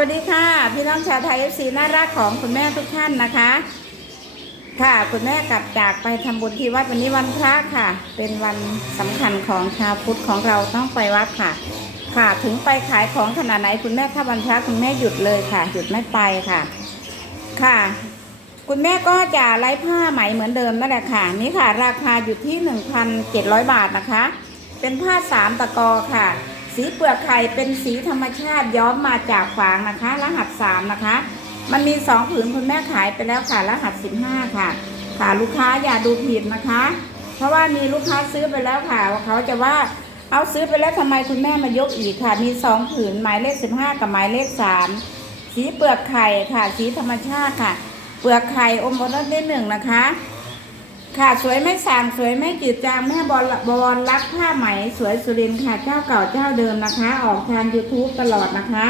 วัสดีค่ะ พี่น้องชาวไทยเอฟซีน่ารักของคุณแม่ทุกท่านนะคะ ค่ะคุณแม่กลับจากไปทำบุญที่วัดวันนี้วันพระค่ะ เป็นวันสำคัญของชาวพุทธของเราต้องไปวัดค่ะ ค่ะถึงไปขายของขนาดไหนคุณแม่ถ้าวันพระคุณแม่หยุดเลยค่ะ หยุดไม่ไปค่ะ ค่ะ คุณแม่ก็จะไล่ผ้าไหมเหมือนเดิมนั่นแหละค่ะ นี่ค่ะ ราคาอยู่ที่1,700บาทนะคะ เป็นผ้าสามตะกอค่ะ สีเปลือกไข่เป็นสีธรรมชาติย้อมมาจากฝางนะคะ รหัสสามนะคะ มันมีสองผืนคุณแม่ขายไปแล้วค่ะ รหัสสิบห้าค่ะ ค่ะลูกค้าอย่าดูผิดนะคะ เพราะว่ามีลูกค้าซื้อไปแล้วค่ะว่าเขาจะว่าเอาซื้อไปแล้วทำไมคุณแม่มายกอีกค่ะ มีสองผืนหมายเลขสิบห้ากับหมายเลขสามสีเปลือกไข่ค่ะ สีธรรมชาติค่ะ เปลือกไข่อมบนรสนิดหนึ่งนะคะ ค่ะสวยไม่สางสวยไม่จืดจางแม่บอลบอลรักผ้าไหมสวยสุรินค่ะเจ้าเก่าเจ้าเดิมนะคะ ออกทาง YouTube ตลอดนะคะ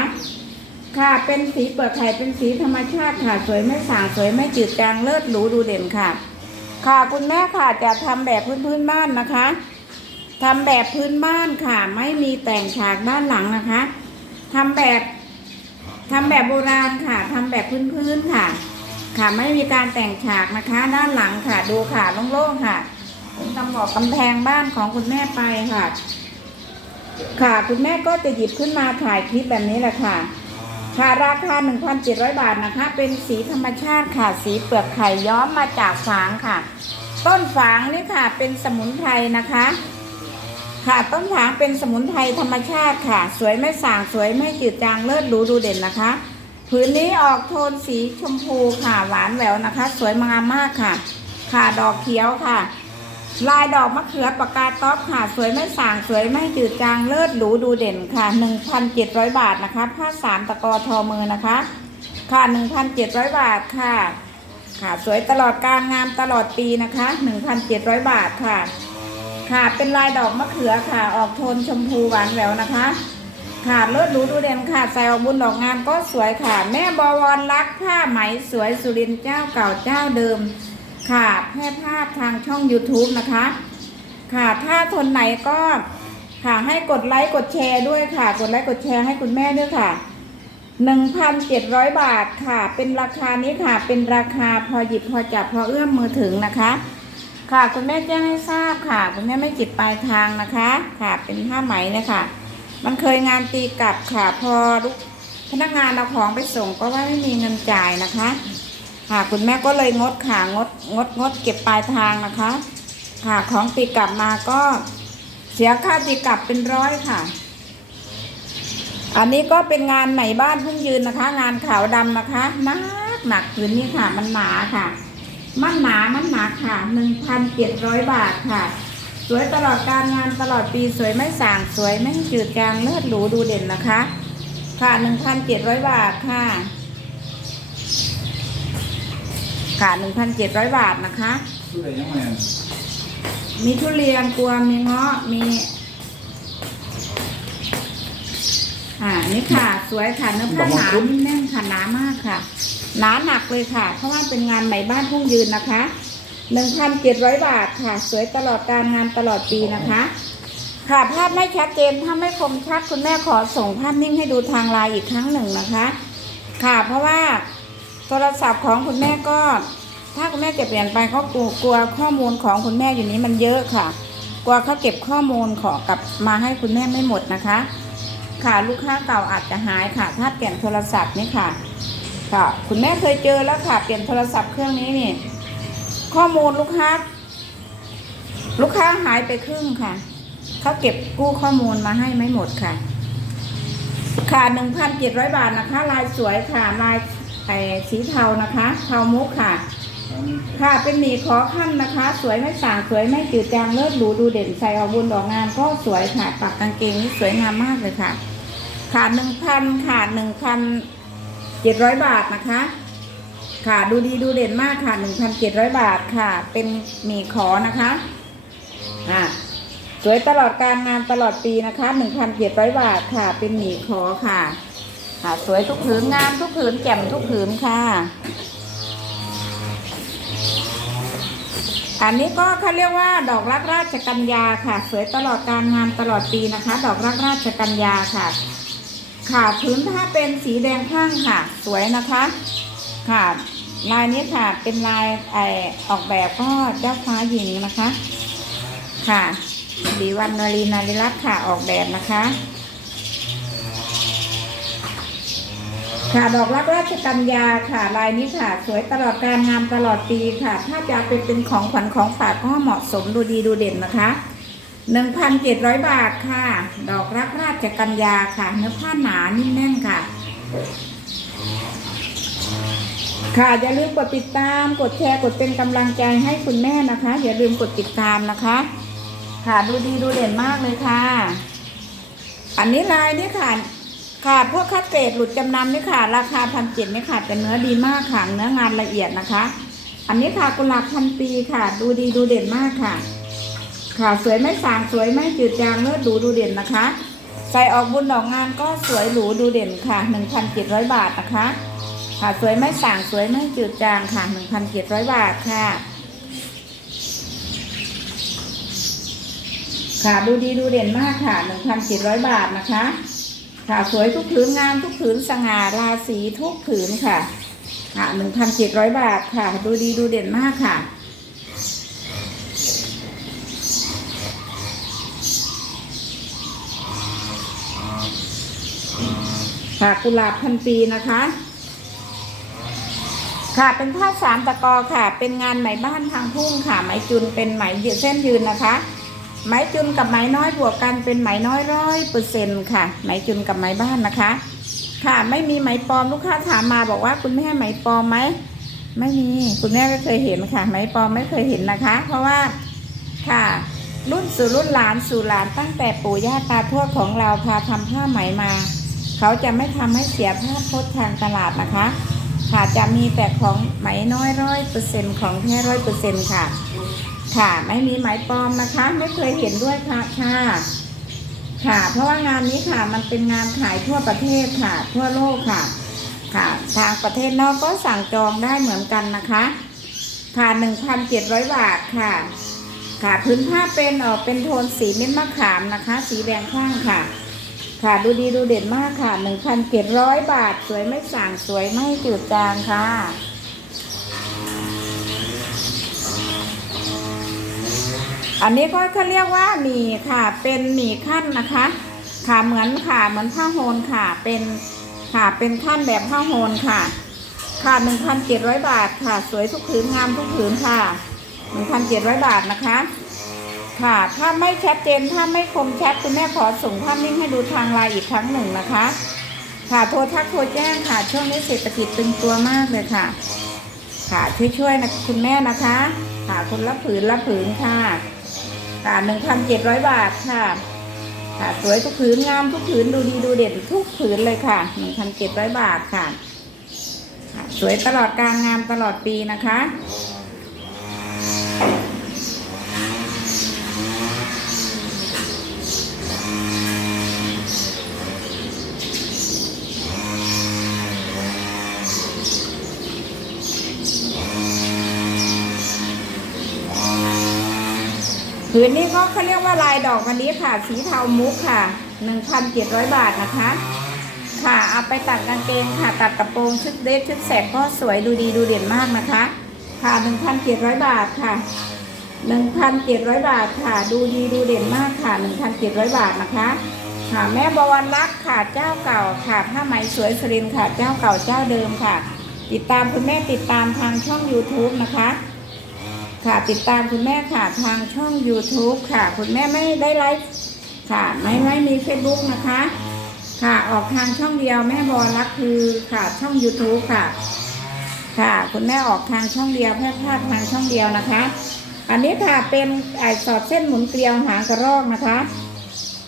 ค่ะเป็นสีเปลือกไข่เป็นสีธรรมชาติค่ะ สวยไม่สางสวยไม่จืดจางเลิศหรูดูเด่นค่ะ ค่ะคุณแม่ค่ะจะทำแบบพื้นพื้นบ้านนะคะทำแบบพื้นบ้านค่ะ ไม่มีแต่งฉากด้านหลังนะคะทำแบบทำแบบโบราณค่ะทำแบบพื้นพื้นๆค่ะ ค่ะ ไม่มีการแต่งฉากนะคะ ด้านหลังค่ะ ดูค่ะโล่งๆค่ะเป็นกำบอกกำแพงบ้านของคุณแม่ไปค่ะ ค่ะคุณแม่ก็จะหยิบขึ้นมาถ่ายคลิปแบบนี้แหละค่ะ ค่ะราคา 1,700 บาทนะคะ เป็นสีธรรมชาติค่ะ สีเปลือกไข่ย้อมมาจากฝางค่ะ ต้นฝางนี่ค่ะ เป็นสมุนไพรนะคะ ค่ะต้นฝางเป็นสมุนไพรธรรมชาติค่ะ สวยไม่สางสวยไม่จืดจางเลิศหรูดูเด่นนะคะ ผืนนี้ออกโทนสีชมพูค่ะหวานแหววนะคะ สวยงามมากค่ะ ค่ะดอกเขียวค่ะ ลายดอกมะเขือปากกาต๊อปค่ะ สวยไม่สางสวยไม่จืดจางเลิศหรูดูเด่นค่ะ 1,700 บาทนะคะ ผ้าสามตะกอทอมือนะคะ ค่ะ 1,700 บาทค่ะ ค่ะสวยตลอดการงามตลอดปีนะคะ 1,700 บาทค่ะ ค่ะเป็นลายดอกมะเขือค่ะ ออกโทนชมพูหวานแหววนะคะ ค่ะเลิศหรูดูเด่นค่ะใส่ออกบุญดอกงานก็สวยค่ะ แม่บวรรักผ้าไหมสวยสุรินเจ้าเก่าเจ้าเดิม ค่ะแพร่ภาพทางช่อง YouTube นะคะ ค่ะถ้าทนไหนก็ค่ะให้กดไลค์กดแชร์ด้วยค่ะ กดไลค์กดแชร์ให้คุณแม่ด้วยค่ะ1,700บาทค่ะ เป็นราคานี้ค่ะ เป็นราคาพอหยิบพอจับพอเอื้อมมือถึงนะคะ ค่ะคุณแม่แจ้งให้ทราบค่ะ คุณแม่ไม่จิตปลายทางนะคะ ค่ะเป็นผ้าไหมนะคะ มันเคยงานตีกลับค่ะ พอลูกพนักงานเอาของไปส่งก็ว่าไม่มีเงินจ่ายนะคะ ค่ะคุณแม่ก็เลยงดค่ะงดงดงดเก็บปลายทางนะคะ ค่ะของตีกลับมาก็เสียค่าตีกลับเป็นร้อยค่ะ อันนี้ก็เป็นงานไหนบ้านพิ่งยืนนะคะ งานขาวดำนะคะหนักหนักผืนนี้ค่ะ มันหนาค่ะ มันหนามันหนักค่ะหนึ่งพันเจ็ดร้อยบาทค่ะ สวยตลอดการงานตลอดปีสวยไม่สางสวยไม่จืดจางเลิศหรูดูเด่นนะคะ ค่ะหนึ่งพันเจ็ดร้อยบาทค่ะ ค่ะหนึ่งพันเจ็ดร้อยบาทนะคะ มีทุเรียนกวางมีเงาะมีอ่านี่ค่ะ สวยค่ะเนื้อผ้าหนาแน่นค่ะหนามากค่ะหนาหนักเลยค่ะ เพราะว่าเป็นงานใหม่บ้านพุ่งยืนนะคะ หนึ่งพันเจ็ดร้อยบาทค่ะ สวยตลอดการงานตลอดปีนะคะ ค่ะภาพไม่ชัดเจนถ้าไม่คมชัดคุณแม่ขอส่งภาพนิ่งให้ดูทางไลน์อีกครั้งหนึ่งนะคะ ค่ะเพราะว่าโทรศัพท์ของคุณแม่ก็ ถ้าคุณแม่จะเปลี่ยนไปก็กลัวกลัวข้อมูลของคุณแม่อยู่นี้มันเยอะค่ะ กลัวเขาเก็บข้อมูลของกลับมาให้คุณแม่ไม่หมดนะคะ ค่ะลูกค้าเก่าอาจจะหายค่ะ ถ้าเปลี่ยนโทรศัพท์นี่ค่ะ ค่ะ คุณแม่เคยเจอแล้วค่ะ เปลี่ยนโทรศัพท์เครื่องนี้นี่ ข้อมูลลูกค้า ลูกค้าหายไปครึ่งค่ะ เขาเก็บกู้ข้อมูลมาให้ไม่หมดค่ะ ค่ะหนึ่งพันเจ็ดร้อยบาทนะคะ ลายสวยค่ะ ลายไอสีเทานะคะเทามุกค่ะ ค่ะเป็นหมีขอขั้นนะคะ สวยไม่ส่างสวยไม่จืดจางเลิศหรูดูเด่นใส่ออกบุญดอกงานก็สวยค่ะปักกางเกงนี่สวยงามมากเลยค่ะ ค่ะหนึ่งพันค่ะหนึ่งพันเจ็ดร้อยบาทนะคะ ค่ะดูดีดูเด่นมากค่ะหนึ่งพันเจ็ดร้อยบาทค่ะ เป็นหมี่ขอนะคะอ่าสวยตลอดการงานตลอดปีนะคะหนึ่งพันเจ็ดร้อยบาทค่ะ เป็นหมี่ขอค่ะค่ะสวยทุกผืนงามทุกผืนแจ่มทุกผืนค่ะ อันนี้ก็เขาเรียกว่า ดอกรักราชกัญญาค่ะ สวยตลอดการงานตลอดปีนะคะ ดอกรักราชกัญญาค่ะ ค่ะพื้นผ้าเป็นสีแดงข้างค่ะ สวยนะคะ ค่ะลายนี้ค่ะเป็นลายไอออกแบบก็เจ้าฟ้าหญิงนะคะ ค่ะดีวันนารีนาริรัตน์ค่ะออกแบบนะคะ ค่ะดอกรักราชกัญญาค่ะ ลายนี้ค่ะ สวยตลอดการงามตลอดปีค่ะ ถ้าจะเอาเป็นเป็นของขวัญของฝากก็เหมาะสมดูดีดูเด่นนะคะ1,700บาทค่ะ ดอกรักราชกัญญาค่ะ เนื้อผ้าหนานิ่มแน่นค่ะ ค่ะอย่าลืมกดติดตามกดแชร์กดเป็นกำลังใจให้คุณแม่นะคะ อย่าลืมกดติดตามนะคะ ค่ะดูดีดูเด่นมากเลยค่ะ อันนี้ลายนี่ค่ะค่ะพวกคัดเกรดหลุดจำนำนี่ค่ะ ราคาพันเจ็ดนี่ค่ะเป็นเนื้อดีมากค่ะเนื้องานละเอียดนะคะ อันนี้ค่ะกุหลาบพันปีค่ะ ดูดีดูเด่นมากค่ะ ค่ะสวยไม่สางสวยไม่จืดจางเลือดดูดูเด่นนะคะ ใส่ออกบุญดอกงานก็สวยหรูดูเด่นค่ะหนึ่งพันเจ็ดร้อยบาทนะคะ ค่ะสวยไม่สางสวยไม่จืดจางค่ะหนึ่งพันเจ็ดร้อยบาทค่ะ ค่ะดูดีดูเด่นมากค่ะหนึ่งพันเจ็ดร้อยบาทนะคะ ค่ะสวยทุกผืนงามทุกผืนสง่าราศีทุกผืนค่ะ ค่ะหนึ่งพันเจ็ดร้อยบาทค่ะ ดูดีดูเด่นมากค่ะค่ะกุหลาบพันปีนะคะ ค่ะเป็นผ้าสามตะกอค่ะ เป็นงานไหมบ้านทางทุ่งค่ะ ไหมจุนเป็นไหมยืดเส้นยืนนะคะ ไหมจุนกับไหมน้อยบวกกันเป็นไหมน้อยร้อยเปอร์เซ็นต์ค่ะ ไหมจุนกับไหมบ้านนะคะ ค่ะไม่มีไหมปลอมลูกค้าถามมาบอกว่าคุณแม่ไหมปลอมไหมไม่มีคุณแม่ไม่เคยเห็นค่ะ ไหมปลอมไม่เคยเห็นนะคะ เพราะว่าค่ะ รุ่นสู่รุ่นหลานสู่หลานตั้งแต่ปู่ย่าตาทวดของเราพาทำผ้าไหมมา เขาจะไม่ทำให้เสียภาพพจน์ทางตลาดนะคะ ค่ะจะมีแต่ของไหมน้อยร้อยเปอร์เซ็นต์ของแท้ร้อยเปอร์เซ็นต์ค่ะ ค่ะไม่มีไหมปลอมนะคะ ไม่เคยเห็นด้วยค่ะค่ะค่ะ เพราะว่างานนี้ค่ะมันเป็นงานขายทั่วประเทศค่ะ ทั่วโลกค่ะ ค่ะ ทางประเทศนอกก็สั่งจองได้เหมือนกันนะคะค่ะหนึ่งพันเจ็ดร้อยบาทค่ะ ค่ะพื้นผ้าเป็นออกเป็นโทนสีเม็ดมะขามนะคะ สีแดงข้างค่ะ ค่ะดูดีดูเด่นมากค่ะหนึ่งพันเจ็ดร้อยบาท สวยไม่สั่งสวยไม่จืดจางค่ะ อันนี้ก็เขาเรียกว่าหมี่ค่ะ เป็นหมี่ขั้นนะคะ ค่ะเหมือนค่ะเหมือนผ้าโฮลค่ะ เป็นค่ะเป็นขั้นแบบผ้าโฮลค่ะค่ะหนึ่งพันเจ็ดร้อยบาทค่ะ สวยทุกผืนงามทุกผืนค่ะหนึ่งพันเจ็ดร้อยบาทนะคะ ค่ะ ถ้าไม่ชัดเจนถ้าไม่คมชัดคุณแม่ขอส่งภาพนิ่งให้ดูทางไลน์อีกครั้งหนึ่งนะคะ ค่ะโทรทักโทรแจ้งค่ะ ช่วงนี้เศรษฐกิจตึงตัวมากเลยค่ะ ค่ะช่วยๆนะคุณแม่นะคะ ค่ะคนละผืนละผืนค่ะค่ะหนึ่งพันเจ็ดร้อยบาทค่ะ ค่ะสวยทุกผืนงามทุกผืนดูดีดูเด่นทุกผืนเลยค่ะหนึ่งพันเจ็ดร้อยบาทค่ะค่ะสวยตลอดการงามตลอดปีนะคะ ผืนนี้ก็เขาเรียกว่าลายดอกมะลิค่ะ สีเทามุกค่ะ1,700บาทนะคะ ค่ะเอาไปตัดกางเกงค่ะ ตัดกระโปรงชุดเดรสชุดแสกก็สวยดูดีดูเด่นมากนะคะ ค่ะ1,700บาทค่ะ1,700บาทค่ะ ดูดีดูเด่นมากค่ะ1,700บาทนะคะ ค่ะแม่บวรรักษ์ค่ะเจ้าเก่าค่ะผ้าไหมสวยสรินค่ะเจ้าเก่าเจ้าเดิมค่ะ ติดตามคุณแม่ติดตามทางช่อง YouTube นะคะ ค่ะติดตามคุณแม่ค่ะทางช่อง YouTube ค่ะ คุณแม่ไม่ได้ไลฟ์ค่ะ ไม่ไม่มี Facebook นะคะ ค่ะออกทางช่องเดียวแม่บอลรักคือค่ะช่อง YouTube ค่ะ ค่ะ คุณแม่ออกทางช่องเดียวแพร่พลาดทางช่องเดียวนะคะ อันนี้ค่ะเป็นไอสอดเส้นหมุนเกลียวหางกระรอกนะคะ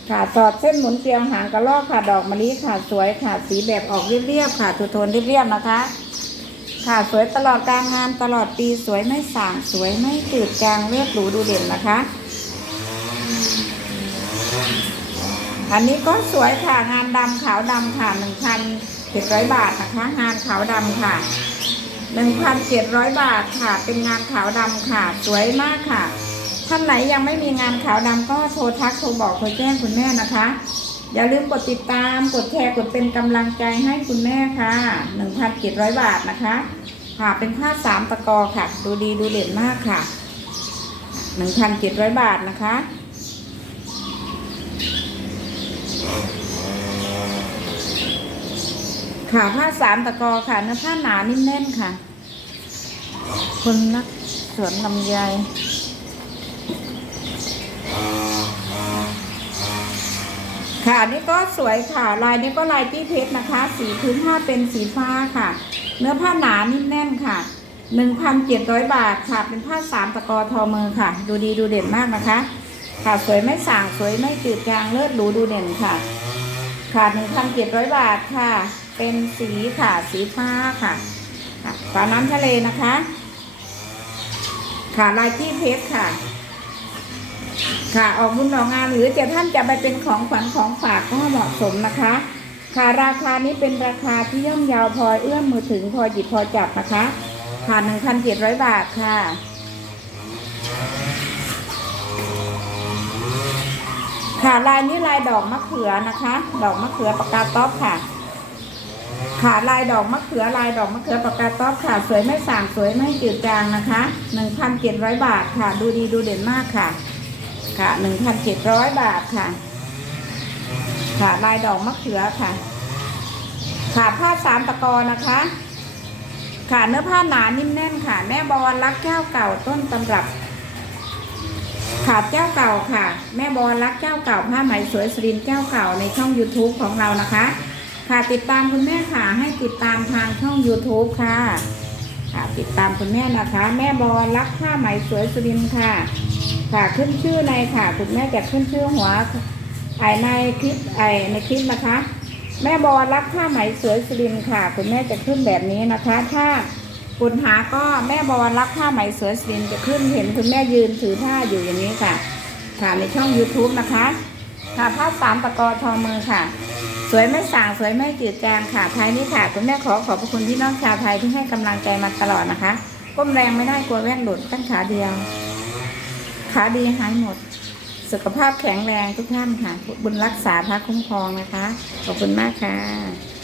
ค่ะสอดเส้นหมุนเกลียวหางกระรอกค่ะ ดอกมะลิค่ะสวยค่ะสีแบบออกเรียบๆค่ะทูโทนเรียบๆนะคะ ค่ะสวยตลอดการงานตลอดปีสวยไม่ส่างสวยไม่จืดจางเลือดหรูดูเด่นนะคะ อันนี้ก็สวยค่ะงานดำขาวดำค่ะหนึ่งพันเจ็ดร้อยบาทนะคะ งานขาวดำค่ะหนึ่งพันเจ็ดร้อยบาทค่ะ เป็นงานขาวดำค่ะ สวยมากค่ะ ท่านไหนยังไม่มีงานขาวดำก็โทรทักโทรบอกโทรแจ้งคุณแม่นะคะ อย่าลืมกดติดตาม กดแชร์กดเป็นกำลังใจให้คุณแม่ค่ะ1,700 บาทนะคะค่ะเป็นผ้าสามตะกอค่ะ ดูดีดูเด่นมากค่ะ1,700 บาทนะคะค่ะผ้าสามตะกอค่ะเนื้อผ้าหนานิ่มแน่นค่ะ คนนักสวนลำไย ค่ะนี่ก็สวยค่ะ ลายนี้ก็ลายปี้เพชรนะคะ สีพื้นผ้าเป็นสีฟ้าค่ะ เนื้อผ้าหนานิ่มแน่นค่ะ1,700บาทค่ะ เป็นผ้าสามตะกอทอมือค่ะ ดูดีดูเด่นมากนะคะ ค่ะสวยไม่สางสวยไม่จืดจางเลิศหรูดูเด่นค่ะ ค่ะ1,700บาทค่ะ เป็นสีค่ะสีฟ้าค่ะค่ะฝาน้ำทะเลนะคะ ค่ะลายจี้เพชรค่ะ ค่ะออกบุญออกงานหรือจะท่านจะไปเป็นของขวัญของฝากก็เหมาะสมนะคะ ค่ะราคานี้เป็นราคาที่ย่อมยาวพอเอื้อมมือถึงพอหยิบพอจับนะคะค่ะ1,700บาทค่ะค่ะลายนี้ลายดอกมะเขือนะคะ ดอกมะเขือปากกาต๊อบค่ะ ค่ะลายดอกมะเขือลายดอกมะเขือปากกาต๊อบค่ะ สวยไม่ส่างสวยไม่จืดจางนะคะ1,700บาทค่ะ ดูดีดูเด่นมากค่ะ ค่ะ1,700บาทค่ะ ค่ะลายดอกมะเขือค่ะ ค่ะผ้าสามตะกอนะคะ ค่ะเนื้อผ้าหนานิ่มแน่นค่ะ แม่บอลรักเจ้าเก่าต้นตำรับค่ะเจ้าเก่าค่ะ แม่บอลรักเจ้าเก่าผ้าไหมสวยสรินทร์เจ้าเก่าในช่อง YouTube ของเรานะคะ ค่ะติดตามคุณแม่ค่ะให้ติดตามทางช่อง YouTube ค่ะ ค่ะติดตามคุณแม่นะคะ แม่บอลรักผ้าไหมสวยสรินค่ะ ค่ะขึ้นชื่อในค่ะ คุณแม่จะขึ้นชื่อหัวไอในคลิปไอในคลิปนะคะ แม่บอลรักผ้าไหมสวยสรินค่ะ คุณแม่จะขึ้นแบบนี้นะคะ ถ้าคุณหาก็แม่บอลรักผ้าไหมสวยสรินจะขึ้นเห็นคุณแม่ยืนถือผ้าอยู่อย่างนี้ค่ะ ค่ะในช่อง YouTube นะคะ ค่ะผ้าสามตะกอทอมือค่ะ สวยไม่ส่างสวยไม่จืดจางค่ะท้ายนี้ค่ะคุณแม่ขอขอบพระคุณที่น้องชาวไทยที่ให้กำลังใจมาตลอดนะคะ ก้มแรงไม่ได้กลัวแว่นหลุดตั้งขาเดียว ขาดีหายหมด สุขภาพแข็งแรงทุกท่านค่ะ บุญรักษาพระคุ้มครองนะคะ ขอบคุณมากค่ะ